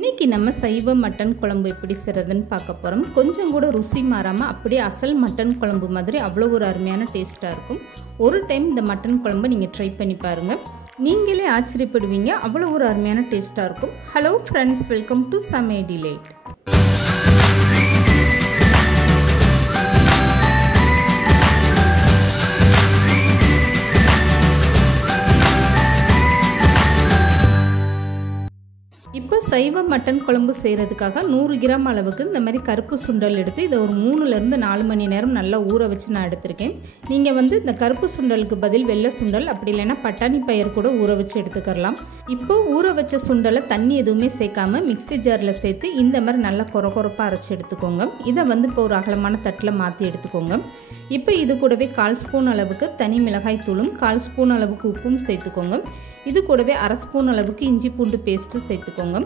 இன்னைக்கு நம்ம சைவ மட்டன் குழம்பு எப்படி செய்கிறதுன்னு பார்க்க போகிறோம். கொஞ்சம் கூட ருசி மாறாமல் அப்படியே அசல் மட்டன் குழம்பு மாதிரி அவ்வளோ ஒரு அருமையான டேஸ்ட்டாக இருக்கும். ஒரு டைம் இந்த மட்டன் குழம்பு நீங்கள் ட்ரை பண்ணி பாருங்கள், நீங்களே ஆச்சரியப்படுவீங்க. அவ்வளோ ஒரு அருமையான டேஸ்ட்டாக இருக்கும். ஹலோ ஃப்ரெண்ட்ஸ், வெல்கம் டு சமையல் டிலைட். இப்போ சைவ மட்டன் குழம்பு செய்கிறதுக்காக 100 கிராம் அளவுக்கு இந்த மாதிரி கருப்பு சுண்டல் எடுத்து இதை ஒரு 3லேருந்து 4 மணி நேரம் நல்லா ஊற வச்சு நான் எடுத்திருக்கேன். நீங்கள் இந்த கருப்பு சுண்டலுக்கு பதில் வெள்ளை சுண்டல் அப்படி இல்லைன்னா பட்டாணி பயிர் கூட ஊற வச்சு எடுத்துக்கலாம். இப்போ ஊற வச்ச சுண்டலை தண்ணி எதுவுமே சேர்க்காம மிக்ஸி ஜாரில் சேர்த்து இந்த மாதிரி நல்லா கொரப்பாக அரைச்சி எடுத்துக்கோங்க. இதை இப்போ ஒரு அகலமான தட்டில் மாற்றி எடுத்துக்கோங்க. இப்போ இது கூடவே 1/4 ஸ்பூன் அளவுக்கு தனி மிளகாய் தூளும் 1/4 ஸ்பூன் அளவுக்கு உப்பும் சேர்த்துக்கோங்க. இது கூடவே 1/2 ஸ்பூன் அளவுக்கு இஞ்சி பூண்டு பேஸ்ட்டு சேர்த்துக்கோங்க.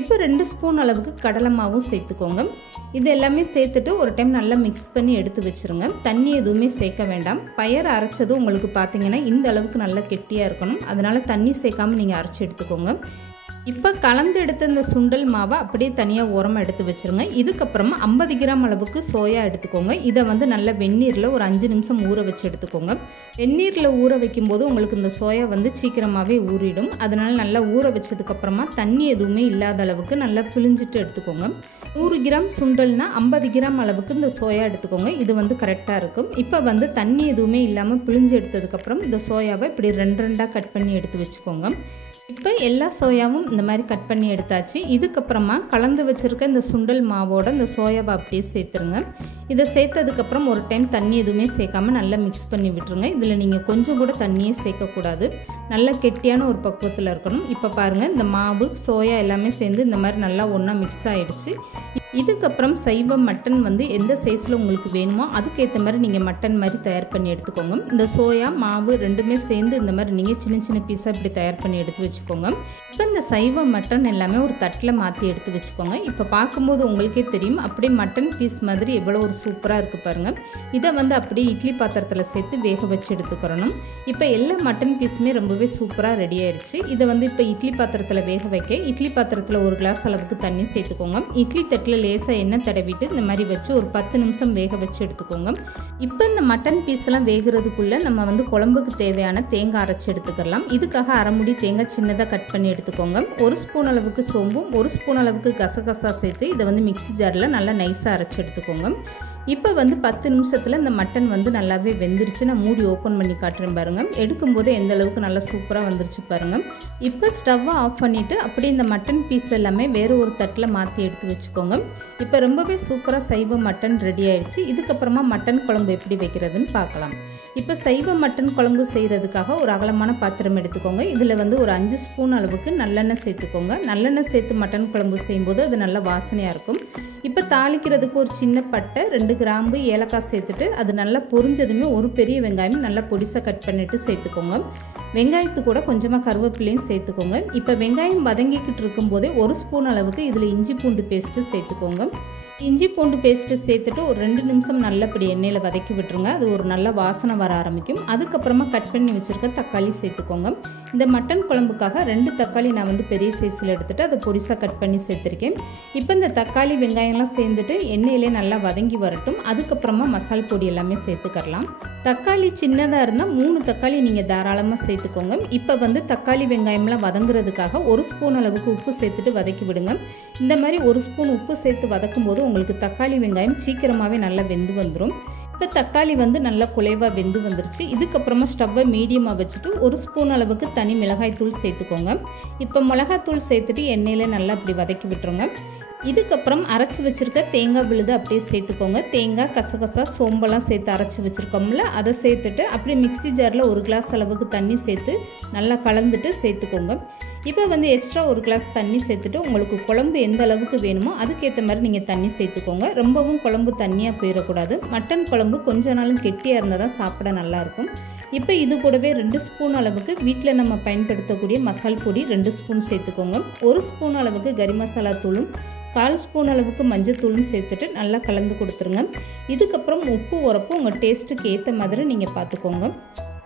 இப்போ 2 ஸ்பூன் அளவுக்கு கடலை மாவும் சேர்த்துக்கோங்க. இது எல்லாமே சேர்த்துட்டு ஒரு டைம் நல்லா மிக்ஸ் பண்ணி எடுத்து வச்சுருங்க. தண்ணி எதுவுமே சேர்க்க வேண்டாம். பயறு அரைச்சதும் உங்களுக்கு பார்த்தீங்கன்னா இந்த அளவுக்கு நல்லா கெட்டியாக இருக்கணும். அதனால் தண்ணி சேர்க்காமல் நீங்கள் அரைச்சி எடுத்துக்கோங்க. இப்போ கலந்து எடுத்த இந்த சுண்டல் மாவை அப்படியே தனியாக ஓரமாக எடுத்து வச்சுருங்க. இதுக்கப்புறமா 50 கிராம் அளவுக்கு சோயா எடுத்துக்கோங்க. இதை நல்லா வெந்நீரில் ஒரு 5 நிமிஷம் ஊற வச்சு எடுத்துக்கோங்க. வெந்நீரில் ஊற வைக்கும்போது உங்களுக்கு இந்த சோயா சீக்கிரமாகவே ஊறிடும். அதனால் நல்லா ஊற வச்சதுக்கப்புறமா தண்ணி எதுவுமே இல்லாத அளவுக்கு நல்லா பிழிஞ்சிட்டு எடுத்துக்கோங்க. 100 கிராம் சுண்டல்னா 50 கிராம் அளவுக்கு இந்த சோயா எடுத்துக்கோங்க. இது கரெக்டாக இருக்கும். இப்போ தண்ணி எதுவுமே இல்லாமல் பிழிஞ்சு எடுத்ததுக்கப்புறம் இந்த சோயாவை இப்படி 2 கட் பண்ணி எடுத்து வச்சுக்கோங்க. இப்போ எல்லா சோயாவும் இந்த மாதிரி கட் பண்ணி எடுத்தாச்சு. இதுக்கப்புறமா கலந்து வச்சுருக்க இந்த சுண்டல் மாவோட இந்த சோயாவை அப்படியே சேர்த்துருங்க. இதை சேர்த்ததுக்கப்புறம் ஒரு டைம் தண்ணி எதுவுமே சேர்க்காமல் நல்லா மிக்ஸ் பண்ணி விட்டுருங்க. இதில் நீங்கள் கொஞ்சம் கூட தண்ணியே சேர்க்கக்கூடாது. நல்ல கெட்டியான ஒரு பக்குவத்தில் இருக்கணும். இப்போ பாருங்கள், இந்த மாவு சோயா எல்லாமே சேர்ந்து இந்த மாதிரி நல்லா ஒன்றா மிக்ஸ் ஆகிடுச்சு. இதுக்கப்புறம் சைவ மட்டன் எந்த சைஸில் உங்களுக்கு வேணுமோ அதுக்கேற்ற மாதிரி நீங்கள் மட்டன் மாதிரி தயார் பண்ணி எடுத்துக்கோங்க. இந்த சோயா மாவு ரெண்டுமே சேர்ந்து இந்த மாதிரி நீங்கள் சின்ன சின்ன பீஸாக இப்படி தயார் பண்ணி எடுத்து வச்சுக்கோங்க. இப்போ இந்த சைவ மட்டன் எல்லாமே ஒரு தட்டில் மாற்றி எடுத்து வச்சுக்கோங்க. இப்போ பார்க்கும்போது உங்களுக்கே தெரியும் அப்படியே மட்டன் பீஸ் மாதிரி எவ்வளோ ஒரு சூப்பராக இருக்குது பாருங்கள். இதை அப்படியே இட்லி பாத்திரத்தில் சேர்த்து வேக வச்சு எடுத்துக்கிறணும். இப்போ எல்லா மட்டன் பீஸுமே ரொம்பவே சூப்பராக ரெடி ஆயிடுச்சு. இதை இப்போ இட்லி பாத்திரத்தில் வேக வைக்க இட்லி பாத்திரத்தில் 1 கிளாஸ் அளவுக்கு தண்ணி சேர்த்துக்கோங்க. இட்லி தட்டில் லேசாக எண்ணெய் தடவிட்டு இந்த மாதிரி வச்சு ஒரு 10 நிமிஷம் வேக வச்சு எடுத்துக்கோங்க. இப்போ இந்த மட்டன் பீஸ்லாம் வேகிறதுக்குள்ளே நம்ம குழம்புக்கு தேவையான தேங்காய் அரைச்சி எடுத்துக்கலாம். இதுக்காக அரை முடி தேங்காய் சின்னதாக கட் பண்ணி எடுத்துக்கோங்க. 1 ஸ்பூன் அளவுக்கு சோம்பும் 1 ஸ்பூன் அளவுக்கு கசகசா சேர்த்து இதை மிக்ஸி ஜாரில் நல்லா நைஸாக அரைச்சி எடுத்துக்கோங்க. இப்போ 10 நிமிஷத்தில் இந்த மட்டன் நல்லாவே வெந்துருச்சு. நான் மூடி ஓப்பன் பண்ணி காட்டுறேன் பாருங்கள். எடுக்கும்போது எந்த அளவுக்கு நல்லா சூப்பராக வந்துருச்சு பாருங்கள். இப்போ ஸ்டவ்வை ஆஃப் பண்ணிவிட்டு அப்படியே இந்த மட்டன் பீஸ் எல்லாமே வேறு ஒரு தட்டில் மாற்றி எடுத்து வச்சுக்கோங்க. இப்போ ரொம்பவே சூப்பராக சைவ மட்டன் ரெடி ஆயிடுச்சு. இதுக்கப்புறமா மட்டன் குழம்பு எப்படி வைக்கிறதுன்னு பார்க்கலாம். இப்போ சைவ மட்டன் குழம்பு செய்கிறதுக்காக ஒரு அகலமான பாத்திரம் எடுத்துக்கோங்க. இதில் ஒரு 5 ஸ்பூன் அளவுக்கு நல்லெண்ணெய் சேர்த்துக்கோங்க. நல்லெண்ணெய் சேர்த்து மட்டன் குழம்பு செய்யும்போது அது நல்லா வாசனையாக இருக்கும். இப்போ தாளிக்கிறதுக்கு ஒரு சின்ன பட்டை, 2 கிராம்பு, ஏலக்காய் சேர்த்துட்டு அது நல்லா பொரிஞ்சதுமே ஒரு பெரிய வெங்காயம் நல்லா பொடிசாக கட் பண்ணிவிட்டு சேர்த்துக்கோங்க. வெங்காயத்து கூட கொஞ்சமாக கருவேப்பிலையும் சேர்த்துக்கோங்க. இப்போ வெங்காயம் வதங்கிக்கிட்டு இருக்கும்போதே 1 ஸ்பூன் அளவுக்கு இதில் இஞ்சி பூண்டு பேஸ்ட்டு சேர்த்துக்கோங்க. இஞ்சி பூண்டு பேஸ்ட்டு சேர்த்துட்டு ஒரு 2 நிமிஷம் நல்லபடி எண்ணெயில் வதக்கி விட்டுருங்க. அது ஒரு நல்ல வாசனை வர ஆரம்பிக்கும். அதுக்கப்புறமா கட் பண்ணி வச்சுருக்க தக்காளி சேர்த்துக்கோங்க. இந்த மட்டன் குழம்புக்காக 2 தக்காளி நான் பெரிய சைஸில் எடுத்துகிட்டு அதை பொடிசாக கட் பண்ணி சேர்த்துருக்கேன். இப்போ இந்த தக்காளி வெங்காயம்லாம் சேர்ந்துட்டு எண்ணெயிலே நல்லா வதங்கி வரட்டும். அதுக்கப்புறமா மசால் பொடி எல்லாமே சேர்த்துக்கலாம். தக்காளி சின்னதாக இருந்தால் 3 தக்காளி நீங்கள் தாராளமாக சேர்த்துக்கோங்க. இப்போ தக்காளி வெங்காயம்லாம் வதங்குறதுக்காக 1 ஸ்பூன் அளவுக்கு உப்பு சேர்த்துட்டு வதக்கி விடுங்க. இந்த மாதிரி 1 ஸ்பூன் உப்பு சேர்த்து வதக்கும் போது உங்களுக்கு தக்காளி வெங்காயம் சீக்கிரமாகவே நல்லா வெந்து வந்துடும். இப்போ தக்காளி நல்லா குலைவாக வெந்து வந்துருச்சு. இதுக்கப்புறமா ஸ்டவ்வை மீடியமாக வச்சுட்டு 1 ஸ்பூன் அளவுக்கு தனி மிளகாய் தூள் சேர்த்துக்கோங்க. இப்போ மிளகாத்தூள் சேர்த்துட்டு எண்ணெயில் நல்லா அப்படி வதக்கி விட்டுருங்க. இதுக்கப்புறம் அரைச்சி வச்சுருக்க தேங்காய் விழுது அப்படியே சேர்த்துக்கோங்க. தேங்காய், கசகசா, சோம்பெல்லாம் சேர்த்து அரைச்சி வச்சுருக்கோம்ல அதை சேர்த்துட்டு அப்படியே மிக்ஸி ஜாரில் 1 கிளாஸ் அளவுக்கு தண்ணி சேர்த்து நல்லா கலந்துட்டு சேர்த்துக்கோங்க. இப்போ எக்ஸ்ட்ரா 1 கிளாஸ் தண்ணி சேர்த்துட்டு உங்களுக்கு குழம்பு எந்த அளவுக்கு வேணுமோ அதுக்கேற்ற மாதிரி நீங்கள் தண்ணி சேர்த்துக்கோங்க. ரொம்பவும் குழம்பு தண்ணியாக போயிடக்கூடாது. மட்டன் குழம்பு கொஞ்ச நாளும் கெட்டியாக இருந்தால் தான் சாப்பிட நல்லாயிருக்கும். இப்போ இது கூடவே 2 ஸ்பூன் அளவுக்கு வீட்டில் நம்ம பயன்படுத்தக்கூடிய மசால் பொடி 2 ஸ்பூன் சேர்த்துக்கோங்க. 1 ஸ்பூன் அளவுக்கு கறி மசாலா தூளும் 1/4 ஸ்பூன் அளவுக்கு மஞ்சத்தூளும் சேர்த்துட்டு நல்லா கலந்து கொடுத்துருங்க. இதுக்கப்புறம் உப்பு உரப்பு உங்கள் டேஸ்ட்டுக்கு ஏற்ற மாதிரி நீங்கள் பார்த்துக்கோங்க.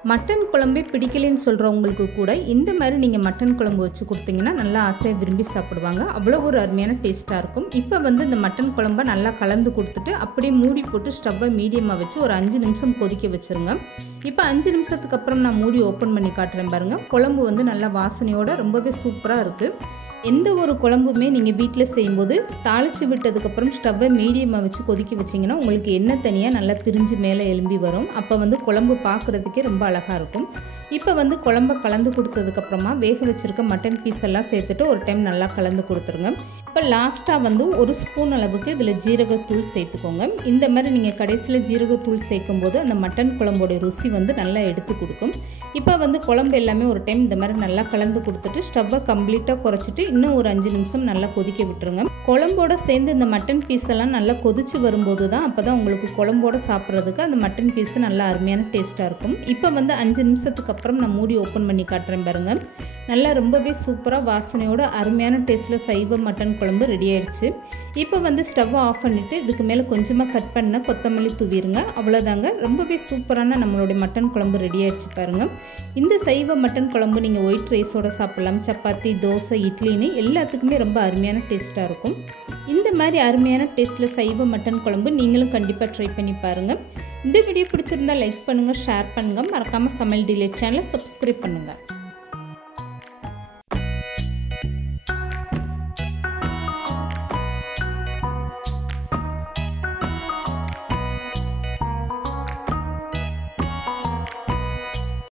மட்டன் குழம்பே பிடிக்கலைன்னு சொல்கிறவங்களுக்கு கூட இந்த மாதிரி நீங்கள் மட்டன் குழம்பு வச்சு கொடுத்தீங்கன்னா நல்லா ஆசையாக விரும்பி சாப்பிடுவாங்க. அவ்வளோ ஒரு அருமையான டேஸ்ட்டாக இருக்கும். இப்போ இந்த மட்டன் குழம்பை நல்லா கலந்து கொடுத்துட்டு அப்படியே மூடி போட்டு ஸ்டவ்வை மீடியமாக வச்சு ஒரு 5 நிமிஷம் கொதிக்க வச்சுருங்க. இப்போ 5 நிமிஷத்துக்கு அப்புறம் நான் மூடி ஓப்பன் பண்ணி காட்டுறேன் பாருங்கள். குழம்பு நல்லா வாசனையோட ரொம்பவே சூப்பராக இருக்குது. எந்த ஒரு குழம்புமே நீங்கள் வீட்டில் செய்யும்போது தாளித்து விட்டதுக்கப்புறம் ஸ்டவ்வை மீடியமாக வச்சு கொதிக்க வச்சிங்கன்னா உங்களுக்கு எண்ணெய் தனியாக நல்லா பிரிஞ்சு மேலே எலும்பி வரும். அப்போ குழம்பு பார்க்குறதுக்கே ரொம்ப அழகாக இருக்கும். இப்போ குழம்பை கலந்து கொடுத்ததுக்கப்புறமா வேக வச்சுருக்க மட்டன் பீஸ் எல்லாம் சேர்த்துட்டு ஒரு டைம் நல்லா கலந்து கொடுத்துருங்க. இப்போ லாஸ்ட்டாக 1 ஸ்பூன் அளவுக்கு இதில் ஜீரகத்தூள் சேர்த்துக்கோங்க. இந்த மாதிரி நீங்கள் கடைசியில் ஜீரகத்தூள் சேர்க்கும்போது அந்த மட்டன் குழம்போட ருசி நல்லா எடுத்து கொடுக்கும். இப்போ குழம்பு எல்லாமே ஒரு டைம் இந்த மாதிரி நல்லா கலந்து கொடுத்துட்டு ஸ்டவ்வை கம்ப்ளீட்டாக குறைச்சிட்டு இன்னும் ஒரு 5 நிமிஷம் நல்லா கொதிக்க விட்டுருங்க. குழம்போட சேர்ந்து இந்த மட்டன் பீஸ் எல்லாம் நல்லா கொதிச்சு வரும்போது தான் அப்போ தான் உங்களுக்கு குழம்போட சாப்பிட்றதுக்கு அந்த மட்டன் பீஸ் நல்லா அருமையான டேஸ்ட்டாக இருக்கும். இப்போ 5 நிமிஷத்துக்கு அப்புறம் நான் மூடி ஓப்பன் பண்ணி காட்டுறேன் பாருங்கள். நல்லா ரொம்பவே சூப்பராக வாசனையோட அருமையான டேஸ்ட்டில் சைவ மட்டன் குழம்பு ரெடி ஆயிடுச்சு. இப்போ ஸ்டவ்வை ஆஃப் பண்ணிவிட்டு இதுக்கு மேலே கொஞ்சமாக கட் பண்ண கொத்தமல்லி தூவிடுங்க. அவ்வளோதாங்க, ரொம்பவே சூப்பரான நம்மளுடைய மட்டன் குழம்பு ரெடி ஆயிடுச்சு பாருங்கள். இந்த சைவ மட்டன் குழம்பு நீங்கள் ஒயிட் ரைஸோட சாப்பிட்லாம், சப்பாத்தி, தோசை, இட்லின்னு எல்லாத்துக்குமே ரொம்ப அருமையான டேஸ்ட்டாக இருக்கும். இந்த மாதிரி அருமையான டேஸ்ட்டில் சைவ மட்டன் குழம்பு நீங்களும் கண்டிப்பாக ட்ரை பண்ணி பாருங்கள். இந்த வீடியோ பிடிச்சிருந்தா லைக் பண்ணுங்கள், ஷேர் பண்ணுங்கள். மறக்காமல் சமையல் டிலேட் சேனலை சப்ஸ்கிரைப் பண்ணுங்கள்.